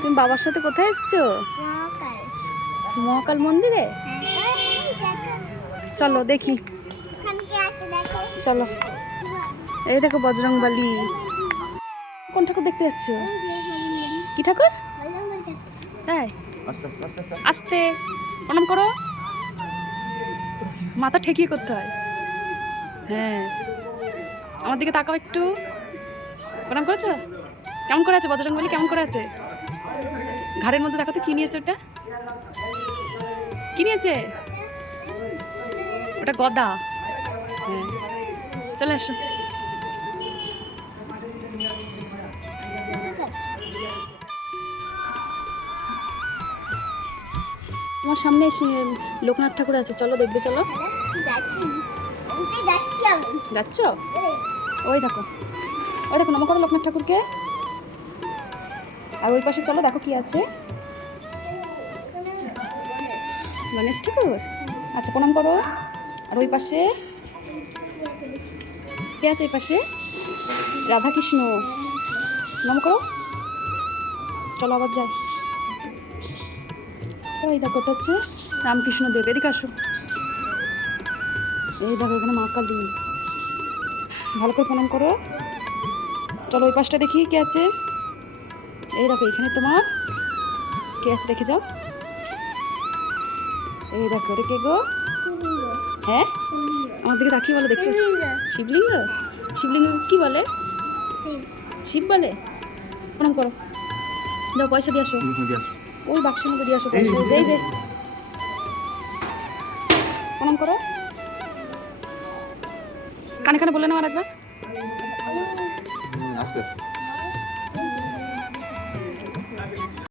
তুমি বাবার সাথে কোথায় এসছো? মহাকাল মন্দিরে? চলো দেখি। চলো। এই দেখো বজরংবালি। কোন ঠাকুর দেখতে যাচ্ছ? কি ঠাকুর? তাই আস্তে। প্রণাম করো। মাথা ঠেকিয়ে করতে হয়। হ্যাঁ। আমার দিকে তাকাও একটু। প্রণাম করেছ? কেমন করে আছে বজরংবলী? কেমন করে আছে? ঘাড়ের মধ্যে দেখো তো কি নিয়েছে ওটা? কি নিয়েছে? ওটা গদা। হ্যাঁ। চলে আসো। তোমার সামনে লোকনাথ ঠাকুর আছে। চলো দেখবে চলো। যাচ্ছ? ওই দেখো। ওই দেখো নম করো লোকনাথ ঠাকুরকে। আর ওই পাশে চলো, দেখো কি আছে। গণেশ ঠাকুর? আচ্ছা প্রণাম করো। আর ওই পাশে কে আছে এই পাশে? রাধাকৃষ্ণ। নম করো। চলো আবার যাই। ওই দেখো, এটা হচ্ছে রামকৃষ্ণ দেব। এদিকে আসো। এই দেখো, এখানে মা কালী। ভালো করে প্রণাম করো। চলো, ওই পাশটা দেখি কে আছে। এই দেখো এখানে তোমার কে আছে রেখে যাও। এই দেখো রে কে গো। হ্যাঁ? আমার দিকে তাকিয়ে বলো দেখতে। শিবলিঙ্গ? শিবলিঙ্গ কি বলে? শিব বলে? প্রণাম করো। দাও পয়সা দিয়ে আসো। ওই বাক্সের মধ্যে দিয়ে আসো পয়সা। এই যে, প্রণাম করো। কানে কানে বলে নেওয়ার একবার। আস্তে।